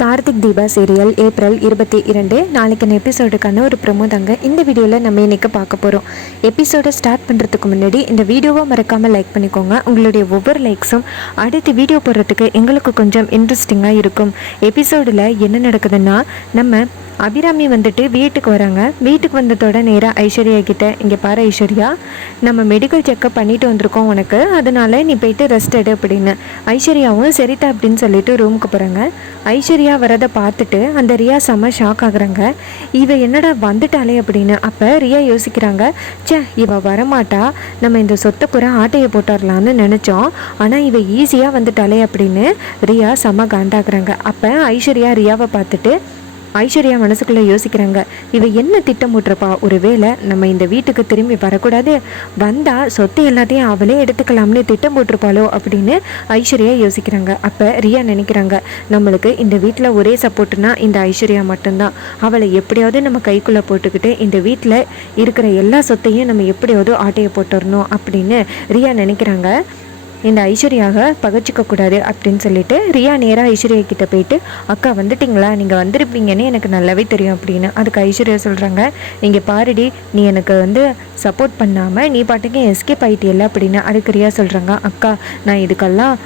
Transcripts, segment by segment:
Karthik Deepa serial April 22 நாளைக்கான எபிசோடுக்கான ஒரு promo தாங்க இந்த வீடியோவில் நம்ம இன்றைக்கி பார்க்க போகிறோம். எபிசோடை ஸ்டார்ட் பண்ணுறதுக்கு முன்னாடி இந்த வீடியோவை மறக்காமல் லைக் பண்ணிக்கோங்க. உங்களுடைய ஒவ்வொரு லைக்ஸும் அடுத்து வீடியோ போடுறதுக்கு எங்களுக்கு கொஞ்சம் இன்ட்ரெஸ்டிங்காக இருக்கும். எபிசோடில் என்ன நடக்குதுன்னா, நம்ம அபிராமி வந்துட்டு வீட்டுக்கு வராங்க. வீட்டுக்கு வந்ததோட நேராக ஐஸ்வர்யா கிட்ட, இங்கே பாரு ஐஸ்வர்யா, நம்ம மெடிக்கல் செக்கப் பண்ணிட்டு வந்திருக்கோம் உனக்கு, அதனால நீ போயிட்டு ரெஸ்ட் எடு அப்படின்னு. ஐஸ்வர்யாவும் சரிதா அப்படின்னு சொல்லிட்டு ரூமுக்கு போகிறாங்க. ஐஸ்வர்யா வரதை பார்த்துட்டு அந்த ரியா செம்ம ஷாக் ஆகுறாங்க. இவ என்னடா வந்துட்டாலே அப்படின்னு. அப்போ ரியா யோசிக்கிறாங்க, இவ வரமாட்டா, நம்ம இந்த சொத்தை பூரா ஆட்டையை போட்டுடலான்னு நினச்சோம், ஆனால் இவ ஈஸியாக வந்துட்டாலே அப்படின்னு ரியா செம்ம காண்டாக்குறாங்க. அப்போ ஐஸ்வர்யா ரியாவை பார்த்துட்டு ஐஸ்வர்யா மனசுக்குள்ளே யோசிக்கிறாங்க, இவ என்ன திட்டம் போட்டிருப்பா, ஒருவேளை நம்ம இந்த வீட்டுக்கு திரும்பி வரக்கூடாது, வந்தால் சொத்து எல்லாத்தையும் அவளே எடுத்துக்கலாம்னு திட்டம் போட்டிருப்பாளோ அப்படின்னு ஐஸ்வர்யா யோசிக்கிறாங்க. அப்போ ரியா நினைக்கிறாங்க, நம்மளுக்கு இந்த வீட்டில் ஒரே சப்போர்ட்னா இந்த ஐஸ்வர்யா மட்டும்தான், அவளை எப்படியாவது நம்ம கைக்குள்ளே போட்டுக்கிட்டு இந்த வீட்டில் இருக்கிற எல்லா சொத்தையும் நம்ம எப்படியாவது ஆட்டையை போட்டுடணும் அப்படின்னு ரியா நினைக்கிறாங்க. இந்த ஐஸ்வர்யாக பகச்சிக்கக்கூடாது அப்படின்னு சொல்லிட்டு ரியா நேராக ஐஸ்வர்யா கிட்ட போயிட்டு, அக்கா வந்துட்டிங்களா, நீங்கள் வந்திருப்பீங்கன்னு எனக்கு நல்லாவே தெரியும் அப்படின்னு. அதுக்கு ஐஸ்வர்யா சொல்கிறாங்க, இங்கே பாருடி, நீ எனக்கு சப்போர்ட் பண்ணாமல் நீ பாட்டுக்கு எஸ்கேப் ஆகிட்டியல்ல அப்படின்னு. அதுக்கு ரியா சொல்கிறாங்க, அக்கா நான் இதுக்கெல்லாம்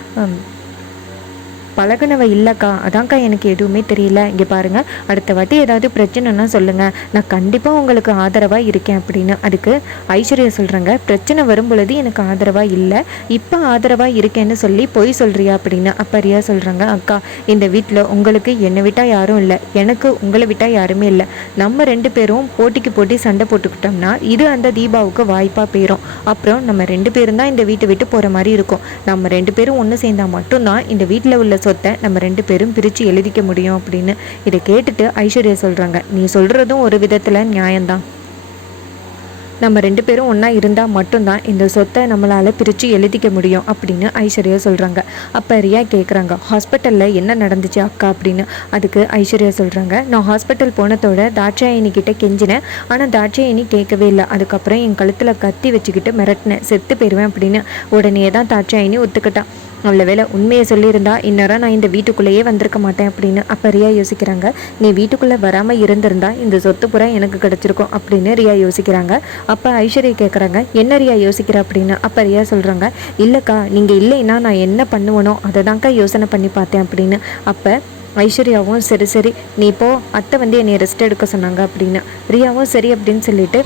பழகுனவ இல்லைக்கா, அதான்க்கா எனக்கு எதுவுமே தெரியல, இங்கே பாருங்கள், அடுத்த வாட்டி ஏதாவது பிரச்சனைன்னா சொல்லுங்கள், நான் கண்டிப்பாக உங்களுக்கு ஆதரவாக இருக்கேன் அப்படின்னு. அதுக்கு ஐஸ்வர்யா சொல்கிறாங்க, பிரச்சனை வரும் பொழுது எனக்கு ஆதரவாக இல்லை, இப்போ ஆதரவாக இருக்கேன்னு சொல்லி பொய் சொல்கிறியா அப்படின்னு. அப்போ ரியா சொல்கிறாங்க, அக்கா இந்த வீட்டில் உங்களுக்கு என்னை விட்டால் யாரும் இல்லை, எனக்கு உங்களை விட்டால் யாருமே இல்லை, நம்ம ரெண்டு பேரும் போட்டிக்கு போட்டி சண்டை போட்டுக்கிட்டோம்னா இது அந்த தீபாவுக்கு வாய்ப்பாக போயிடும், அப்புறம் நம்ம ரெண்டு பேரும் தான் இந்த வீட்டை விட்டு போகிற மாதிரி இருக்கும், நம்ம ரெண்டு பேரும் ஒன்று சேர்ந்தால் மட்டும்தான் இந்த வீட்டில் உள்ள சொத்தை நம்ம ரெண்டு பேரும் பிரித்து எழுதிக்க முடியும் அப்படின்னு. இதை கேட்டுட்டு ஐஸ்வர்யா சொல்கிறாங்க, நீ சொல்கிறதும் ஒரு விதத்தில் நியாயம்தான், நம்ம ரெண்டு பேரும் ஒன்றா இருந்தால் மட்டும்தான் இந்த சொத்தை நம்மளால் பிரித்து எழுதிக்க முடியும் அப்படின்னு ஐஸ்வர்யா சொல்கிறாங்க. அப்போ ரியா கேட்குறாங்க, ஹாஸ்பிட்டலில் என்ன நடந்துச்சு அக்கா அப்படின்னு. அதுக்கு ஐஸ்வர்யா சொல்கிறாங்க, நான் ஹாஸ்பிட்டல் போனதோட தாட்சாயினி கிட்டே கெஞ்சினேன், ஆனால் தாட்சாயினி கேட்கவே இல்லை, அதுக்கப்புறம் என் கழுத்தில் கத்தி வச்சுக்கிட்டு மிரட்டினேன், செத்து போயிடுவேன் அப்படின்னு. உடனே தான் தாட்சாயினி ஒத்துக்கிட்டான், நல்ல வேலை உண்மையை சொல்லியிருந்தா இந்நேரம் நான் இந்த வீட்டுக்குள்ளேயே வந்திருக்க மாட்டேன் அப்படின்னு. அப்போ ரியா யோசிக்கிறாங்க, நீ வீட்டுக்குள்ளே வராமல் இருந்திருந்தா இந்த சொத்து புறா எனக்கு கிடச்சிருக்கும் அப்படின்னு ரியா யோசிக்கிறாங்க. அப்போ ஐஸ்வர்யா கேட்குறாங்க, என்ன ரியா யோசிக்கிற அப்படின்னு. அப்போ ரியா சொல்கிறாங்க, இல்லைக்கா நீங்கள் இல்லைன்னா நான் என்ன பண்ணுவேனோ அதை தான்க்கா யோசனை பண்ணி பார்த்தேன் அப்படின்னு. அப்போ ஐஸ்வர்யாவும் சரி நீ இப்போ அத்தை என்னை ரெஸ்ட் எடுக்க சொன்னாங்க அப்படின்னு. ரியாவும் சரி அப்படின்னு சொல்லிட்டு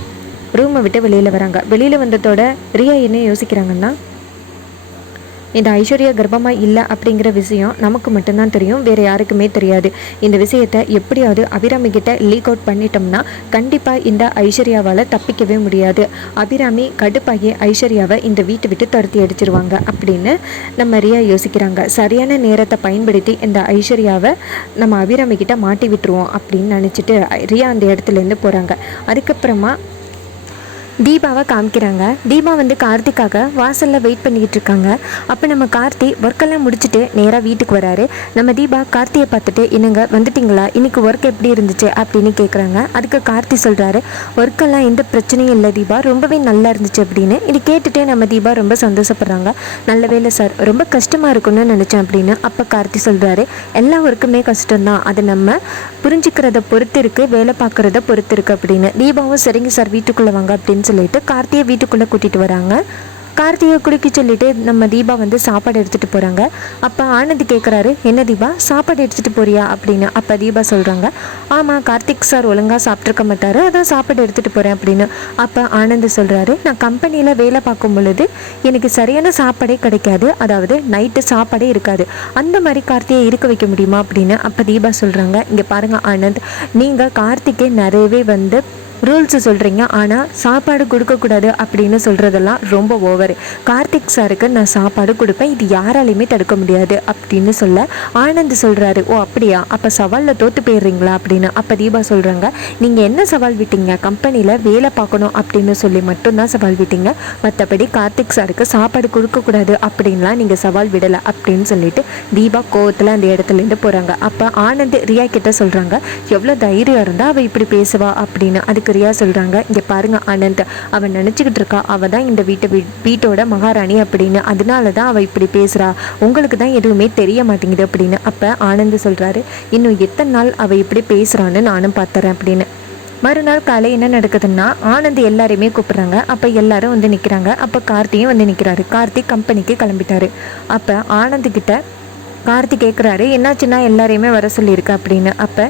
ரூமை விட்டு வெளியில் வராங்க. வெளியில் வந்ததோட ரியா என்ன யோசிக்கிறாங்கன்னா, இந்த ஐஸ்வர்யா கர்ப்பமாக இல்லை அப்படிங்கிற விஷயம் நமக்கு மட்டும்தான் தெரியும், வேறு யாருக்குமே தெரியாது. இந்த விஷயத்தை எப்படியாவது அபிராமி கிட்ட லீக் அவுட் பண்ணிட்டோம்னா கண்டிப்பாக இந்த ஐஸ்வர்யாவால் தப்பிக்கவே முடியாது. அபிராமி கடுப்பாகி ஐஸ்வர்யாவை இந்த வீட்டை விட்டு துரத்தி அடிச்சிருவாங்க அப்படின்னு நம்ம ரியா யோசிக்கிறாங்க. சரியான நேரத்தை பயன்படுத்தி இந்த ஐஸ்வர்யாவை நம்ம அபிராமி கிட்ட மாட்டி விட்டுருவோம் அப்படின்னு நினச்சிட்டு ரியா அந்த இடத்துலேருந்து போகிறாங்க. அதுக்கப்புறமா தீபாவை காமிக்கிறாங்க. தீபா கார்த்திக்காக வாசலில் வெயிட் பண்ணிக்கிட்டு இருக்காங்க. அப்போ நம்ம கார்த்தி ஒர்க்கெல்லாம் முடிச்சுட்டு நேராக வீட்டுக்கு வராரு. நம்ம தீபா கார்த்தியை பார்த்துட்டு, என்னங்க வந்துட்டிங்களா, இன்றைக்கி ஒர்க் எப்படி இருந்துச்சு அப்படின்னு கேட்குறாங்க. அதுக்கு கார்த்தி சொல்கிறாரு, ஒர்க்கெல்லாம் எந்த பிரச்சனையும் இல்லை தீபா, ரொம்பவே நல்லா இருந்துச்சு அப்படின்னு. இது கேட்டுகிட்டே நம்ம தீபா ரொம்ப சந்தோஷப்படுறாங்க. நல்ல வேலை சார், ரொம்ப கஷ்டமாக இருக்குன்னு நினச்சேன் அப்படின்னு. அப்போ கார்த்தி சொல்கிறாரு, எல்லா ஒர்க்குமே கஷ்டம்தான், அது நம்ம புரிஞ்சுக்கிறத பொறுத்து இருக்குது, வேலை பார்க்குறத பொறுத்து இருக்குது அப்படின்னு. தீபாவும் சரிங்க சார் வீட்டுக்குள்ளே வாங்க அப்படின்னு சொல்லிட்டு கார்த்தியை வீட்டுக்குள்ளே கூட்டிகிட்டு வராங்க. கார்த்தியை குடிக்க சொல்லிட்டு நம்ம தீபா சாப்பாடு எடுத்துகிட்டு போகிறாங்க. அப்போ ஆனந்த் கேட்குறாரு, என்ன தீபா சாப்பாடு எடுத்துகிட்டு போறியா அப்படின்னு. அப்போ தீபா சொல்கிறாங்க, ஆமாம் கார்த்திக் சார் ஒழுங்காக சாப்பிட்ருக்க மாட்டார், அதான் சாப்பாடு எடுத்துகிட்டு போகிறேன் அப்படின்னு. அப்போ ஆனந்த் சொல்கிறாரு, நான் கம்பெனியில் வேலை பார்க்கும் பொழுது எனக்கு சரியான சாப்பாடே கிடைக்காது, அதாவது நைட்டு சாப்பாடே இருக்காது, அந்த மாதிரி கார்த்தியை இருக்க வைக்க முடியுமா அப்படின்னு. அப்போ தீபா சொல்கிறாங்க, இங்கே பாருங்கள் ஆனந்த், நீங்கள் கார்த்திக்கே நிறையவே ரூல்ஸு சொல்கிறீங்க, ஆனால் சாப்பாடு கொடுக்கக்கூடாது அப்படின்னு சொல்கிறதெல்லாம் ரொம்ப ஓவர். கார்த்திக் சாருக்கு நான் சாப்பாடு கொடுப்பேன், இது யாராலையுமே தடுக்க முடியாது அப்படின்னு சொல்ல ஆனந்த் சொல்கிறாரு, ஓ அப்படியா, அப்போ சவாலில் தோற்று போயிடுறீங்களா அப்படின்னு. அப்போ தீபா சொல்கிறாங்க, நீங்கள் என்ன சவால் விட்டீங்க, கம்பெனியில் வேலை பார்க்கணும் அப்படின்னு சொல்லி மட்டும்தான் சவால் விட்டீங்க, மற்றபடி கார்த்திக் சாருக்கு சாப்பாடு கொடுக்கக்கூடாது அப்படின்லாம் நீங்கள் சவால் விடலை அப்படின்னு சொல்லிட்டு தீபா கோவத்தில் அந்த இடத்துலேருந்து போகிறாங்க. அப்போ ஆனந்த் ரியா கிட்ட சொல்கிறாங்க, எவ்வளோ தைரியம் இருந்தால் அவள் இப்படி பேசுவா அப்படின்னு. அதுக்கு அப்போ ரியா சொல்கிறாங்க, இங்கே பாருங்க ஆனந்த், அவன் நினச்சிக்கிட்டு இருக்கா அவள் தான் இந்த வீட்டோட மகாராணி அப்படின்னு, அதனால தான் அவள் இப்படி பேசுகிறா, உங்களுக்கு தான் எதுவுமே தெரிய மாட்டேங்குது அப்படின்னு. அப்போ ஆனந்த் சொல்கிறாரு, இன்னும் எத்தனை நாள் அவள் இப்படி பேசுகிறான்னு நானும் பார்த்துறேன் அப்படின்னு. மறுநாள் காலை என்ன நடக்குதுன்னா, ஆனந்த் எல்லாரையுமே கூப்பிட்றாங்க. அப்போ எல்லாரும் வந்து நிற்கிறாங்க. அப்போ கார்த்தியும் வந்து நிற்கிறாரு. கார்த்திக் கம்பெனிக்கு கிளம்பிட்டாரு. அப்போ ஆனந்த்கிட்ட கார்த்தி கேட்குறாரு, என்னாச்சுன்னா எல்லாரையுமே வர சொல்லியிருக்க அப்படின்னு. அப்போ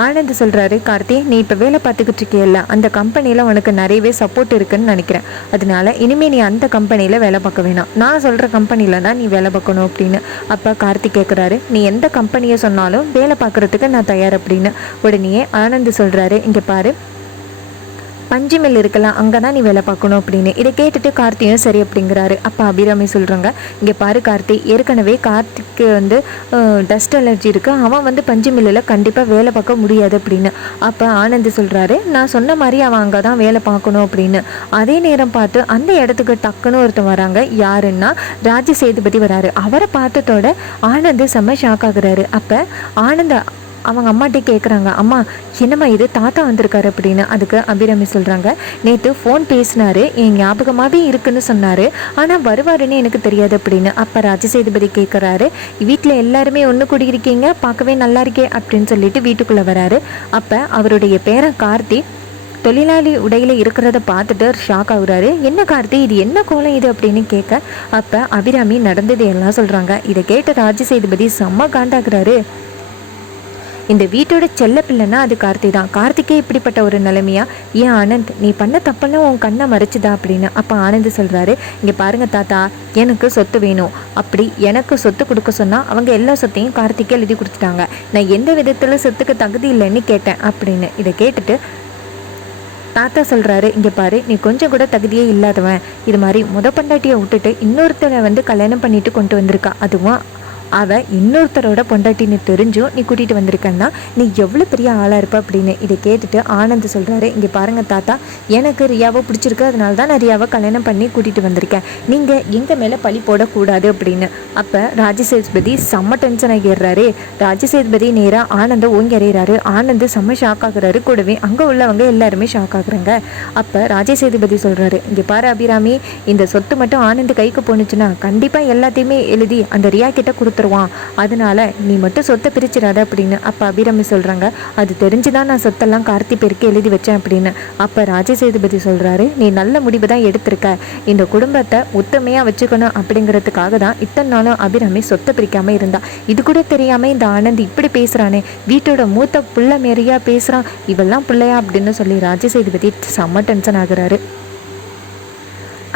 ஆனந்த் சொல்கிறாரு, கார்த்தி நீ இப்போ வேலை பார்த்துக்கிட்டு இருக்கியல்ல, அந்த கம்பெனியில் உனக்கு நிறையவே சப்போர்ட் இருக்குன்னு நினைக்கிறேன், அதனால இனிமேல் நீ அந்த கம்பெனியில் வேலை பார்க்க வேணாம், நான் சொல்கிற கம்பெனியில் தான் நீ வேலை பார்க்கணும் அப்படின்னு. அப்போ கார்த்தி கேட்குறாரு, நீ எந்த கம்பெனியை சொன்னாலும் வேலை பார்க்குறதுக்கு நான் தயார் அப்படின்னு. உடனே ஆனந்த் சொல்கிறாரு, இங்கே பாரு, பஞ்சு மில் இருக்கலாம், அங்கே தான் நீ வேலை பார்க்கணும் அப்படின்னு. இதை கேட்டுட்டு கார்த்தியும் சரி அப்படிங்கிறாரு. அப்போ அபிராமி சொல்கிறாங்க, இங்கே பாரு கார்த்தி, ஏற்கனவே கார்த்திக்கு வந்து டஸ்ட் அலர்ஜி இருக்குது, அவன் வந்து பஞ்சு மில்லில் கண்டிப்பாக வேலை பார்க்க முடியாது அப்படின்னு. அப்போ ஆனந்த் சொல்கிறாரு, நான் சொன்ன மாதிரி அவன் அங்கே தான் வேலை பார்க்கணும் அப்படின்னு. அதே நேரம் பார்த்து அந்த இடத்துக்கு டக்குன்னு ஒருத்தன் வராங்க. யாருன்னா ராஜ சேதுபதி வராரு. அவரை பார்த்ததோட ஆனந்த் செம்ம ஷாக் ஆகுறாரு. அப்போ ஆனந்த் அவங்க அம்மாட்டே கேட்குறாங்க, அம்மா என்னம்மா இது, தாத்தா வந்திருக்காரு அப்படின்னு. அதுக்கு அபிராமி சொல்கிறாங்க, நேற்று ஃபோன் பேசினாரு, என் ஞாபகமாகவே இருக்குன்னு சொன்னார், ஆனால் வருவாருன்னு எனக்கு தெரியாது அப்படின்னு. அப்போ ராஜசேதுபதி கேட்குறாரு, வீட்டில் எல்லாருமே ஒன்று கூடியிருக்கீங்க, பார்க்கவே நல்லா இருக்கே அப்படின்னு சொல்லிட்டு வீட்டுக்குள்ளே வராரு. அப்போ அவருடைய பேரன் கார்த்தி தொழிலாளி உடையில இருக்கிறத பார்த்துட்டு ஷாக் ஆகுறாரு. என்ன கார்த்தி, இது என்ன கோலம் இது அப்படின்னு கேட்க, அப்போ அபிராமி நடந்தது எல்லாம் சொல்கிறாங்க. இதை கேட்ட ராஜசேதுபதி செம்ம காண்டாகிறாரு. இந்த வீட்டோட செல்ல பிள்ளைன்னா அது கார்த்தி தான், கார்த்திக்கே இப்படிப்பட்ட ஒரு நிலைமையா, ஏன் ஆனந்த் நீ பண்ண தப்பெல்லாம் உன் கண்ணை மறைச்சுதா அப்படின்னு. அப்போ ஆனந்த் சொல்கிறாரு, இங்கே பாருங்க தாத்தா, எனக்கு சொத்து வேணும், அப்படி எனக்கு சொத்து கொடுக்க சொன்னால் அவங்க எல்லா சொத்தையும் கார்த்திக்கே எழுதி கொடுத்துட்டாங்க, நான் எந்த விதத்தில் சொத்துக்கு தகுதி இல்லைன்னு கேட்டேன் அப்படின்னு. இதை கேட்டுட்டு தாத்தா சொல்கிறாரு, இங்கே பாரு, நீ கொஞ்சம் கூட தகுதியே இல்லாதவன், இது மாதிரி பொண்டாட்டியை விட்டுட்டு இன்னொருத்தரை வந்து கல்யாணம் பண்ணிட்டு கொண்டு வந்திருக்கா, அதுவும் அவள் இன்னொருத்தரோட பொண்டாட்டின்னு தெரிஞ்சும் நீ கூட்டிகிட்டு வந்திருக்கன்னா நீ எவ்வளோ பெரிய ஆளாக இருப்ப அப்படின்னு. இதை கேட்டுட்டு ஆனந்த் சொல்கிறாரு, இங்கே பாருங்கள் தாத்தா, எனக்கு ரியாவை பிடிச்சிருக்கு, அதனால தான் நான் ரியாவை கல்யாணம் பண்ணி கூட்டிகிட்டு வந்திருக்கேன், நீங்கள் எங்கள் மேலே பழி போடக்கூடாது அப்படின்னு. அப்போ ராஜசேதுபதி செம்ம டென்ஷன் ஆகிடுறாரு. ராஜசேதுபதி நேராக ஆனந்தை ஓங்கி அறிகிறாரு. ஆனந்த் செம்ம ஷாக் ஆகுறாரு. கூடவே அங்கே உள்ளவங்க எல்லாருமே ஷாக் ஆகுறாங்க. அப்போ ராஜசேதுபதி சொல்கிறாரு, இங்கே பாரு அபிராமி, இந்த சொத்து மட்டும் ஆனந்த் கைக்கு போணுச்சுன்னா கண்டிப்பாக எல்லாத்தையுமே எழுதி அந்த ரியா கிட்ட கொடுத்துருவான், அதனால நீ மட்டும் சொத்தை பிரிச்சிடாத அப்படின்னு. அப்போ அபிராமி சொல்கிறாங்க, அது தெரிஞ்சுதான் நான் சொத்தெல்லாம் கார்த்தி பேருக்கு எழுதி வச்சேன் அப்படின்னு. அப்போ ராஜசேதுபதி சொல்கிறாரு, நீ நல்ல முடிவு தான் எடுத்திருக்க, இந்த குடும்பத்தை ஒத்துமையாக வச்சுக்கணும் அப்படிங்கிறதுக்காக தான் இத்தனை நாளும் அபிராமி சொத்தை பிரிக்காமல் இருந்தா, இது கூட தெரியாமல் இந்த ஆனந்த் இப்படி பேசுகிறானே, வீட்டோட மூத்த புள்ள மாரியா பேசுகிறான், இவெல்லாம் பிள்ளையா அப்படின்னு சொல்லி ராஜசேதுபதி செம்ம டென்ஷன் ஆகுறாரு.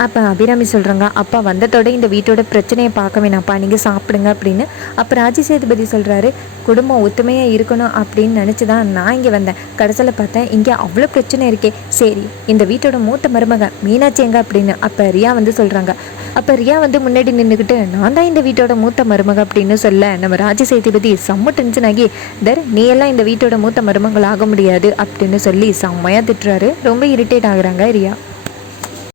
அப்போ அபிராமி சொல்கிறாங்க, அப்பா வந்ததோட இந்த வீட்டோட பிரச்சனையை பார்க்க வேணாப்பா, நீங்கள் சாப்பிடுங்க அப்படின்னு. அப்போ ராஜசேதுபதி சொல்கிறாரு, குடும்பம் ஒத்துமையாக இருக்கணும் அப்படின்னு நினச்சி தான் நான் இங்கே வந்தேன், கடைசியில் பார்த்தேன் இங்கே அவ்வளோ பிரச்சனை இருக்கே, சரி இந்த வீட்டோட மூத்த மருமக மீனாட்சி எங்க அப்படின்னு. அப்போ ரியா வந்து சொல்கிறாங்க. அப்போ ரியா வந்து முன்னாடி நின்றுக்கிட்டு, நான் தான் இந்த வீட்டோட மூத்த மருமக அப்படின்னு சொல்ல நம்ம ராஜசேதுபதி செம்ம டென்ஷன் ஆகி, நீ எல்லாம் இந்த வீட்டோட மூத்த மருமகள் ஆக முடியாது அப்படின்னு சொல்லி செம்மையாக திட்டுறாரு. ரொம்ப இரிட்டேட் ஆகுறாங்க ரியா.